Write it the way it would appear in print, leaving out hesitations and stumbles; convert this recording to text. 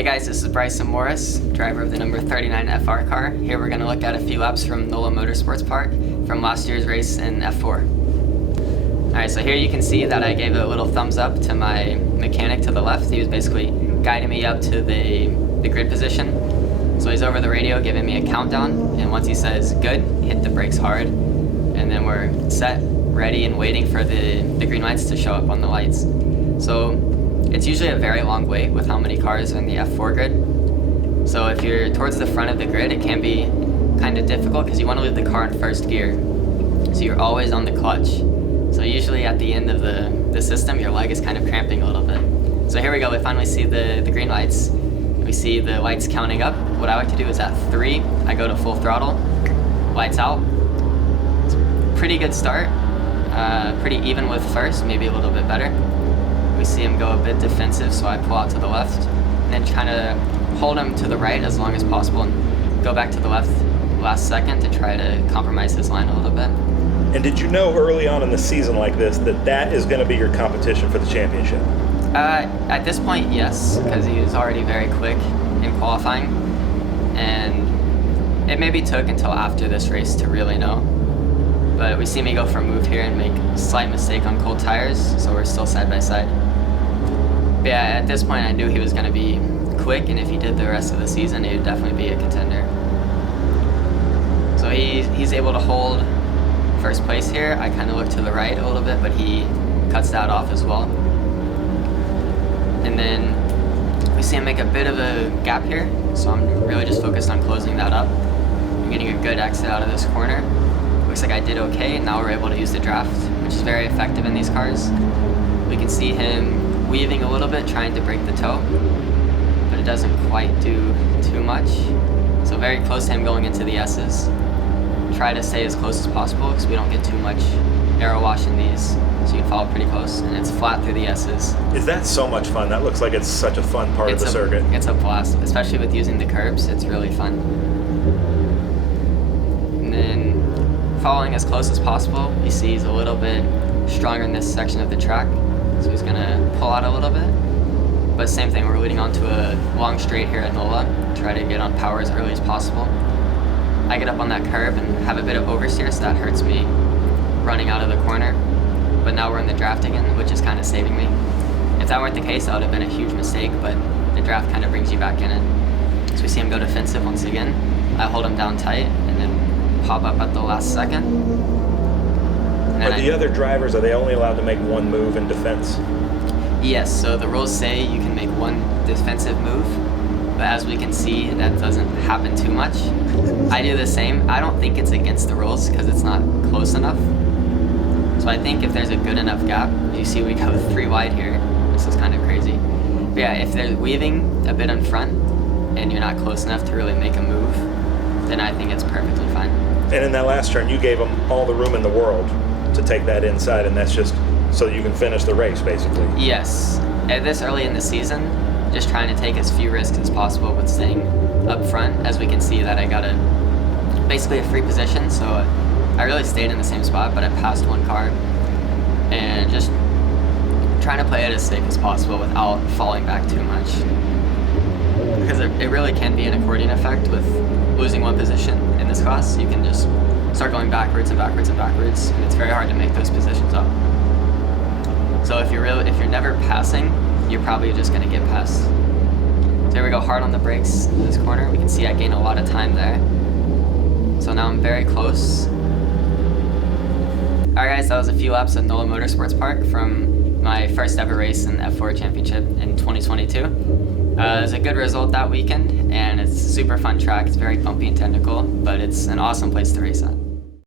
Hey guys, this is Bryson Morris, driver of the number 39 FR car. Here we're going to look at a few laps from NOLA Motorsports Park from last year's race in F4. Alright, so here you can see that I gave a little thumbs up to my mechanic to the left. He was basically guiding me up to the grid position. So he's over the radio giving me a countdown, and once he says good, hit the brakes hard, and then we're set, ready, and waiting for the green lights to show up on the lights. So it's usually a very long wait with how many cars are in the F4 grid. So if you're towards the front of the grid, it can be kind of difficult because you want to leave the car in first gear. So you're always on the clutch. So usually at the end of the system, your leg is kind of cramping a little bit. So here we go, we finally see the green lights. We see the lights counting up. What I like to do is at 3, I go to full throttle, lights out. It's a pretty good start, pretty even with first, maybe a little bit better. We see him go a bit defensive, so I pull out to the left, and then kind of hold him to the right as long as possible and go back to the left last second to try to compromise his line a little bit. And did you know early on in the season like this that is going to be your competition for the championship? At this point, yes, because he was already very quick in qualifying, and it maybe took until after this race to really know. But we see me go for a move here and make a slight mistake on cold tires, so we're still side by side. But yeah, at this point I knew he was going to be quick, and if he did the rest of the season, he would definitely be a contender. So he's able to hold first place here. I kind of look to the right a little bit, but he cuts that off as well. And then we see him make a bit of a gap here, so I'm really just focused on closing that up. I'm getting a good exit out of this corner. Looks like I did okay, and now we're able to use the draft, which is very effective in these cars. We can see him weaving a little bit, trying to break the toe, but it doesn't quite do too much. So very close to him going into the S's. Try to stay as close as possible because we don't get too much aero wash in these, so you can follow pretty close, and it's flat through the S's. Is that so much fun? That looks like it's such a fun part of the circuit. It's a blast, especially with using the curbs. It's really fun. And then following as close as possible, you see he's a little bit stronger in this section of the track, so he's gonna pull out a little bit. But same thing, we're leading onto a long straight here at NOLA, try to get on power as early as possible. I get up on that curb and have a bit of oversteer, so that hurts me running out of the corner. But now we're in the draft again, which is kind of saving me. If that weren't the case, that would have been a huge mistake, but the draft kind of brings you back in it. So we see him go defensive once again. I hold him down tight and then pop up at the last second. Are the other drivers, are they only allowed to make one move in defense? Yes, so the rules say you can make one defensive move, but as we can see, that doesn't happen too much. I do the same. I don't think it's against the rules because it's not close enough. So I think if there's a good enough gap, you see we go 3 wide here. This is kind of crazy. But yeah, if they're weaving a bit in front and you're not close enough to really make a move, then I think it's perfectly fine. And in that last turn, you gave them all the room in the world to take that inside, and that's just so you can finish the race, basically. Yes. At this early in the season, just trying to take as few risks as possible with staying up front. As we can see that I got basically a free position, so I really stayed in the same spot, but I passed one car, and just trying to play it as safe as possible without falling back too much. Because it really can be an accordion effect with losing one position in this class. You can just start going backwards and backwards and backwards, and it's very hard to make those positions up. So if you're never passing, you're probably just going to get past. So here we go, hard on the brakes in this corner. We can see I gain a lot of time there. So now I'm very close. Alright guys, that was a few laps at NOLA Motorsports Park from my first ever race in the F4 Championship in 2022. It was a good result that weekend, and it's a super fun track. It's very bumpy and technical, but it's an awesome place to race at.